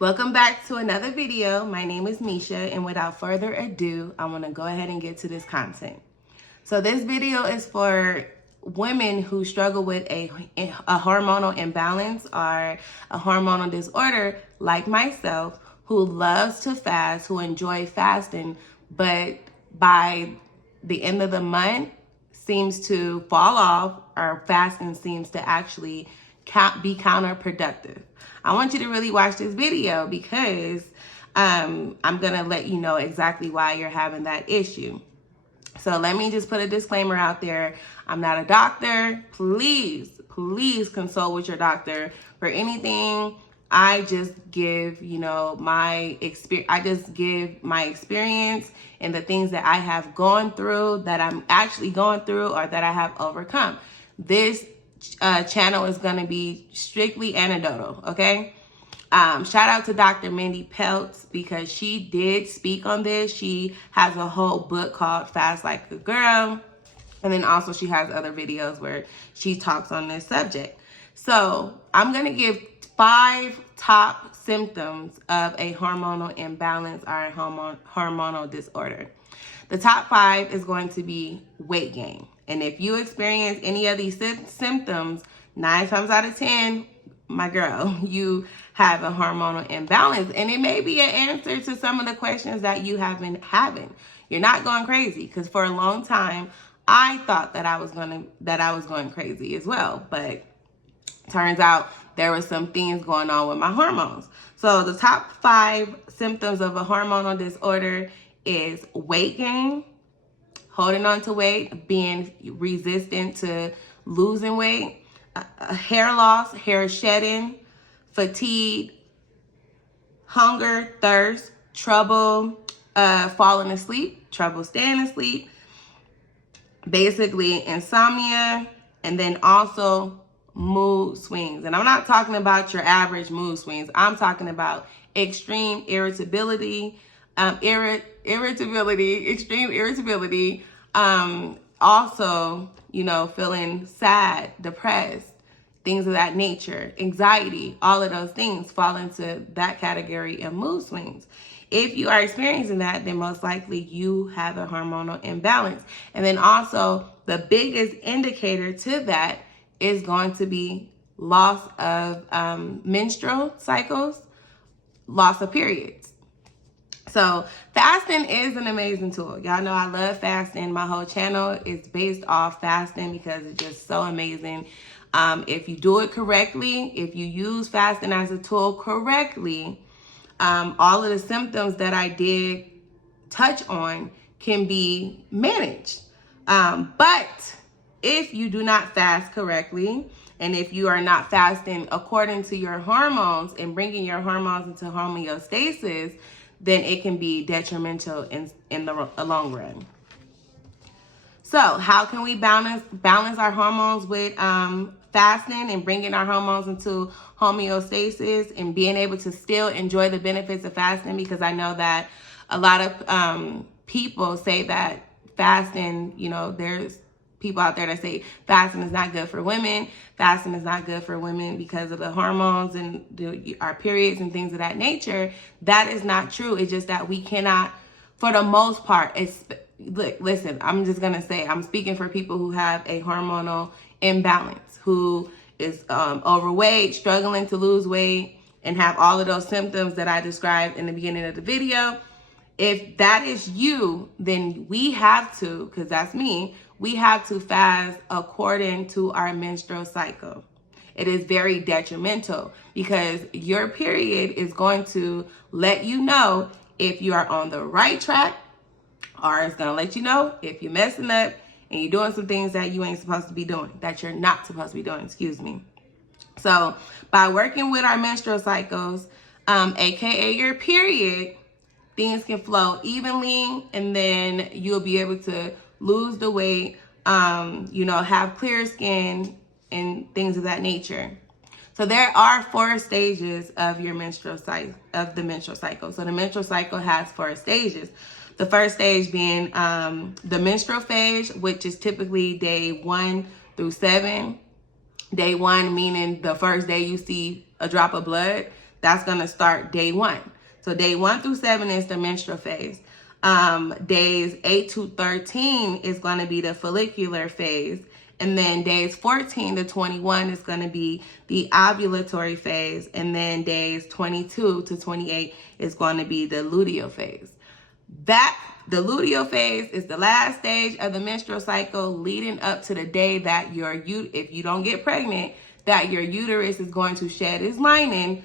Welcome back to another video. My name is Misha, and without further ado, I want to go ahead and get to this content. So this video is for women who struggle with a hormonal imbalance or a hormonal disorder, like myself, who loves to fast, who enjoy fasting, but by the end of the month seems to fall off, or fasting seems to actually be counterproductive. I want you to really watch this video because I'm gonna let you know exactly why you're having that issue. So let me just put a disclaimer out there. I'm not a doctor. Please consult with your doctor for anything. I just give, my experience. I just give my experience and the things that I have gone through, that I'm actually going through, or that I have overcome. This channel is going to be strictly anecdotal, okay? Shout out to Dr. Mindy Peltz, because she did speak on this. She has a whole book called Fast Like a Girl. And then also she has other videos where she talks on this subject. So I'm going to give 5 top symptoms of a hormonal imbalance or a hormonal disorder. The top 5 is going to be weight gain. And if you experience any of these symptoms, 9 times out of 10, my girl, you have a hormonal imbalance. And it may be an answer to some of the questions that you have been having. You're not going crazy, because for a long time, I thought that I was going crazy as well. But turns out there were some things going on with my hormones. So the top 5 symptoms of a hormonal disorder is weight gain, holding on to weight, being resistant to losing weight, hair loss, hair shedding, fatigue, hunger, thirst, trouble falling asleep, trouble staying asleep, basically insomnia, and then also mood swings. And I'm not talking about your average mood swings. I'm talking about extreme irritability, extreme irritability, also, feeling sad, depressed, things of that nature, anxiety, all of those things fall into that category of mood swings. If you are experiencing that, then most likely you have a hormonal imbalance. And then also the biggest indicator to that is going to be loss of menstrual cycles, loss of periods. So fasting is an amazing tool. Y'all know I love fasting. My whole channel is based off fasting because it's just so amazing. If you do it correctly, if you use fasting as a tool correctly, all of the symptoms that I did touch on can be managed. But if you do not fast correctly, and if you are not fasting according to your hormones and bringing your hormones into homeostasis, then it can be detrimental in the long run. So how can we balance our hormones with fasting and bringing our hormones into homeostasis and being able to still enjoy the benefits of fasting? Because I know that a lot of people say that fasting, there's people out there that say fasting is not good for women. Fasting is not good for women because of the hormones and our periods and things of that nature. That is not true. It's just that we cannot, for the most part, listen, I'm just going to say, I'm speaking for people who have a hormonal imbalance, who is overweight, struggling to lose weight, and have all of those symptoms that I described in the beginning of the video. If that is you, then we have to, because that's me, we have to fast according to our menstrual cycle. It is very detrimental because your period is going to let you know if you are on the right track, or it's going to let you know if you're messing up and you're doing some things that you ain't supposed to be doing, that you're not supposed to be doing, excuse me. So by working with our menstrual cycles, aka your period, things can flow evenly, and then you'll be able to lose the weight, have clear skin and things of that nature. So there are 4 stages of your menstrual cycle, of the menstrual cycle. So the menstrual cycle has 4 stages. The first stage being the menstrual phase, which is typically day 1 through 7. Day 1 meaning the first day you see a drop of blood. That's going to start day 1. So day 1 through 7 is the menstrual phase. Days 8 to 13 is going to be the follicular phase. And then days 14 to 21 is going to be the ovulatory phase. And then days 22 to 28 is going to be the luteal phase. The luteal phase is the last stage of the menstrual cycle leading up to the day that if you don't get pregnant, that your uterus is going to shed its lining.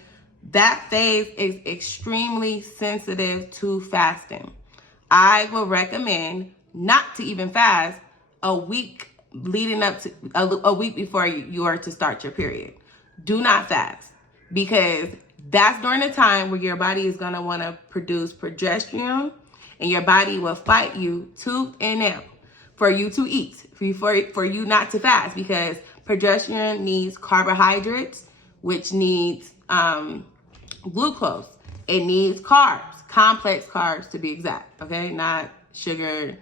That phase is extremely sensitive to fasting. I will recommend not to even fast a week leading up to a week before you are to start your period. Do not fast, because that's during the time where your body is going to want to produce progesterone, and your body will fight you tooth and nail for you to eat, for you not to fast, because progesterone needs carbohydrates, which needs glucose. It needs carbs, complex carbs to be exact, okay? Not sugar,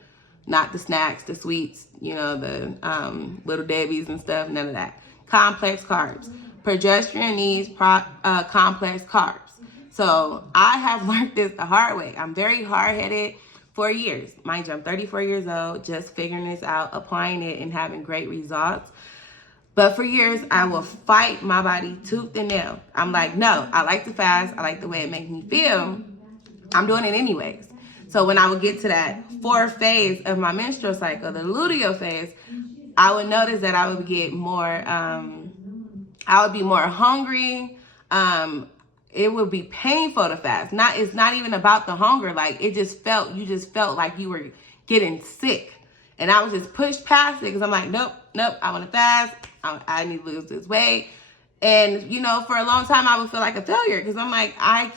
not the snacks, the sweets, the little Debbie's and stuff, none of that. Complex carbs. Progesterone needs complex carbs. So I have learned this the hard way. I'm very hard-headed for years. Mind you, I'm 34 years old, just figuring this out, applying it, and having great results. But for years, I will fight my body tooth and nail. I'm like, no, I like to fast. I like the way it makes me feel. I'm doing it anyways. So when I would get to that 4th phase of my menstrual cycle, the luteal phase, I would notice that I would get more, I would be more hungry. It would be painful to fast. It's not even about the hunger. Like, you just felt like you were getting sick. And I was just pushed past it, because I'm like, nope, I want to fast. I need to lose this weight. And, for a long time, I would feel like a failure, because I'm like, I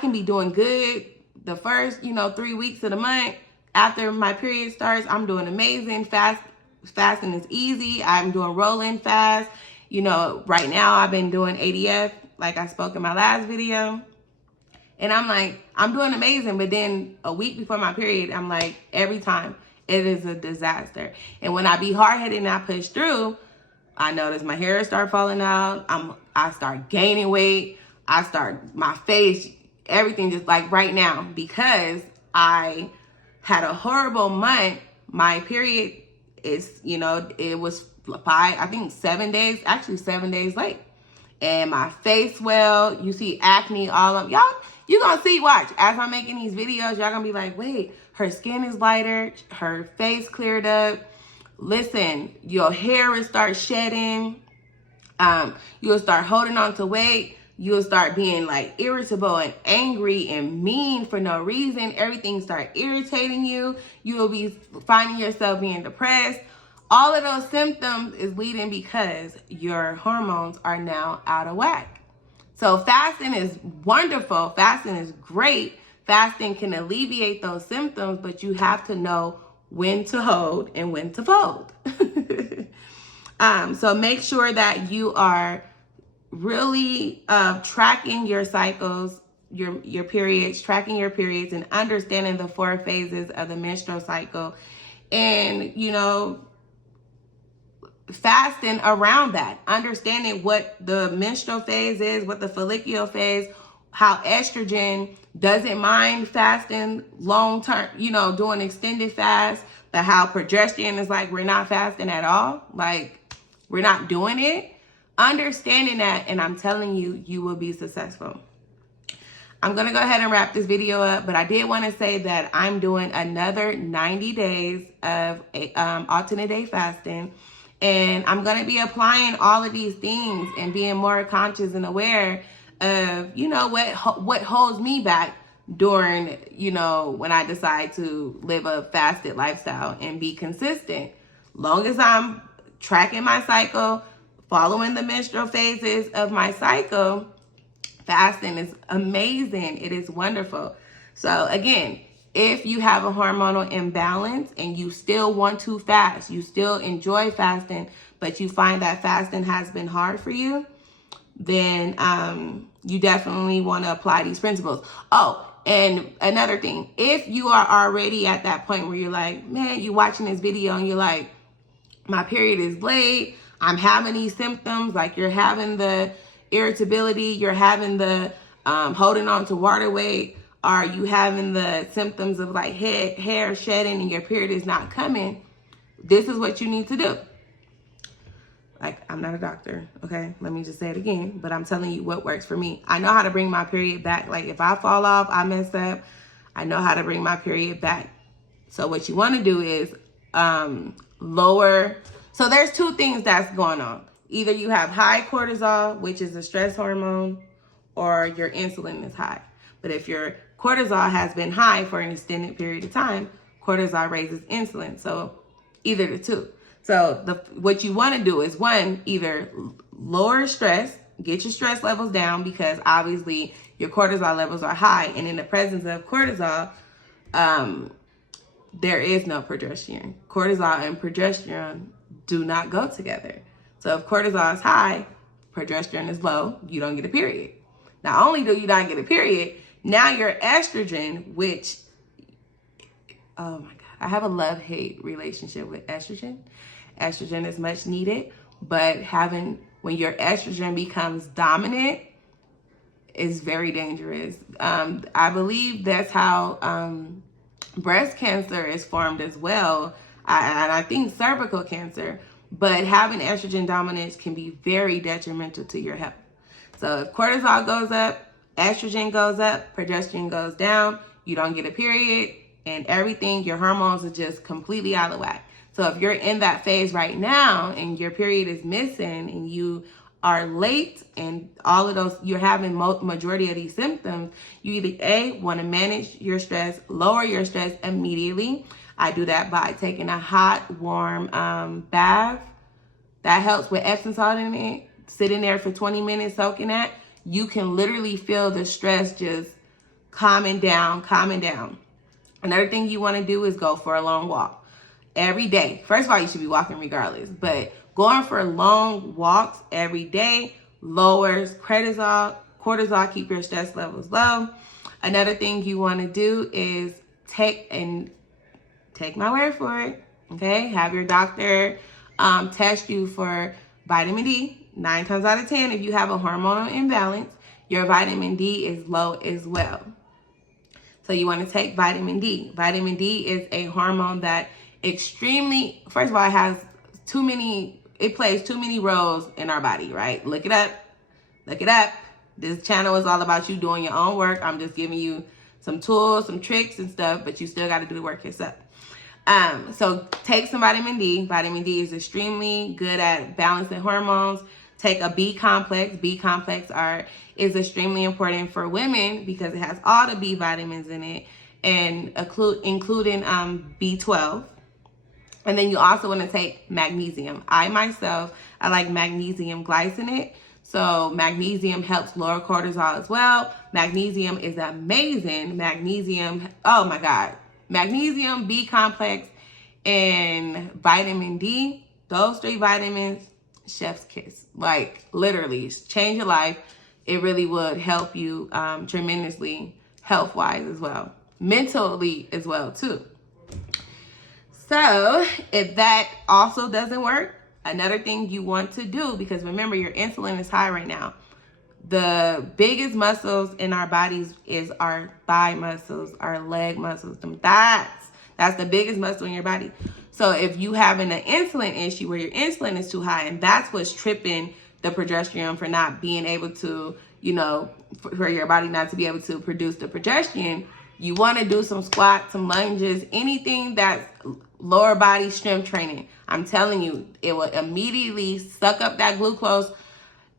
can be doing good the first, 3 weeks of the month. After my period starts, I'm doing amazing. Fasting is easy. I'm doing rolling fast. Right now I've been doing ADF, like I spoke in my last video. And I'm like, I'm doing amazing. But then a week before my period, I'm like, every time it is a disaster. And when I be hard-headed and I push through, I notice my hair start falling out. I start gaining weight. My face, everything, just like right now, because I had a horrible month. My period is, it was 7 days late. And my face swelled. You see acne all up. Y'all, you gonna see, watch, as I'm making these videos, y'all gonna be like, wait, her skin is lighter, her face cleared up. Listen, your hair will start shedding. You'll start holding on to weight. You'll start being like irritable and angry and mean for no reason. Everything start irritating you. You will be finding yourself being depressed. All of those symptoms is leading because your hormones are now out of whack. So fasting is wonderful. Fasting is great. Fasting can alleviate those symptoms, but you have to know when to hold and when to fold. So make sure that you are really tracking your cycles, your periods, tracking your periods, and understanding the 4 phases of the menstrual cycle. And, fasting around that, understanding what the menstrual phase is, what the follicular phase, how estrogen doesn't mind fasting long term, doing extended fast, but how progesterone is like, we're not fasting at all. Like, we're not doing it. Understanding that, and I'm telling you, you will be successful. I'm going to go ahead and wrap this video up, but I did want to say that I'm doing another 90 days of alternate day fasting. And I'm going to be applying all of these things and being more conscious and aware of, what holds me back during, when I decide to live a fasted lifestyle and be consistent. Long as I'm tracking my cycle, following the menstrual phases of my cycle, fasting is amazing. It is wonderful. So again, if you have a hormonal imbalance and you still want to fast, you still enjoy fasting, but you find that fasting has been hard for you, then you definitely want to apply these principles. Oh, and another thing, if you are already at that point where you're like, man, you're watching this video and you're like, my period is late, I'm having these symptoms, like you're having the irritability, you're having the holding on to water weight, are you having the symptoms of like hair shedding and your period is not coming, this is what you need to do. Like, I'm not a doctor, okay? Let me just say it again, but I'm telling you what works for me. I know how to bring my period back. Like, if I fall off, I mess up, I know how to bring my period back. So what you want to do is lower. So there's two things that's going on. Either you have high cortisol, which is a stress hormone, or your insulin is high. But if your cortisol has been high for an extended period of time, cortisol raises insulin. So either the two. So what you want to do is, one, either lower stress, get your stress levels down, because obviously your cortisol levels are high. And in the presence of cortisol, there is no progesterone. Cortisol and progesterone do not go together. So if cortisol is high, progesterone is low, you don't get a period. Not only do you not get a period, now your estrogen, which, oh my God, I have a love-hate relationship with estrogen. Estrogen is much needed, but when your estrogen becomes dominant is very dangerous. I believe that's how breast cancer is formed as well, and I think cervical cancer. But having estrogen dominance can be very detrimental to your health. So if cortisol goes up, estrogen goes up, progesterone goes down, you don't get a period, and everything, your hormones are just completely out of whack. So if you're in that phase right now and your period is missing and you are late and all of those, you're having majority of these symptoms, you either want to manage your stress, lower your stress immediately. I do that by taking a hot, warm bath. That helps with Epsom salt in it. Sitting there for 20 minutes soaking that, you can literally feel the stress just calming down. Another thing you want to do is go for a long walk every day. First of all, you should be walking regardless, but going for long walks every day lowers cortisol, keep your stress levels low. Another thing you want to do is take my word for it, okay? Have your doctor test you for vitamin D. 9 times out of 10, if you have a hormonal imbalance, your vitamin D is low as well. So you want to take vitamin D. Vitamin D is a hormone that first of all, it plays too many roles in our body, right? Look it up. This channel is all about you doing your own work. I'm just giving you some tools, some tricks and stuff, but you still got to do the work yourself. So take some vitamin D. Vitamin D is extremely good at balancing hormones. Take a B complex. B complex is extremely important for women because it has all the B vitamins in it, and including B12. And then you also want to take magnesium. I like magnesium glycinate. So magnesium helps lower cortisol as well. Magnesium is amazing. Magnesium, oh my God. Magnesium, B complex, and vitamin D, those 3 vitamins, chef's kiss. Like, literally, change your life. It really would help you tremendously, health-wise as well. Mentally as well, too. So, if that also doesn't work, another thing you want to do, because remember, your insulin is high right now. The biggest muscles in our bodies is our thigh muscles, our leg muscles, them thighs. That's the biggest muscle in your body. So if you having an insulin issue where your insulin is too high, and that's what's tripping the progesterone for not being able to, for your body not to be able to produce the progesterone, you want to do some squats, some lunges, anything that's lower body strength training. I'm telling you, it will immediately suck up that glucose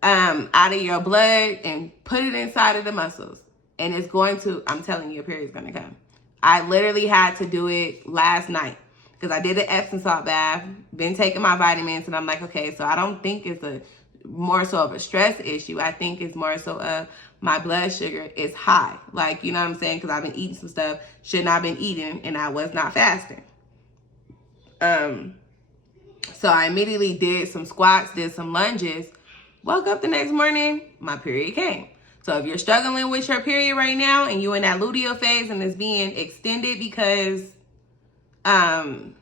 out of your blood and put it inside of the muscles. And it's going to, I'm telling you, your period's going to come. I literally had to do it last night because I did an Epsom salt bath, been taking my vitamins, and I'm like, okay, so I don't think it's more so of a stress issue. I think it's more so of my blood sugar is high. Like, you know what I'm saying? Because I've been eating some stuff should not have been eating, and I was not fasting. So I immediately did some squats, did some lunges, woke up the next morning, my period came. So if you're struggling with your period right now and you're in that luteal phase and it's being extended because, some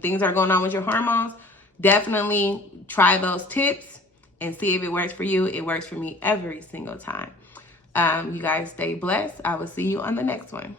things are going on with your hormones, definitely try those tips and see if it works for you. It works for me every single time. You guys stay blessed. I will see you on the next one.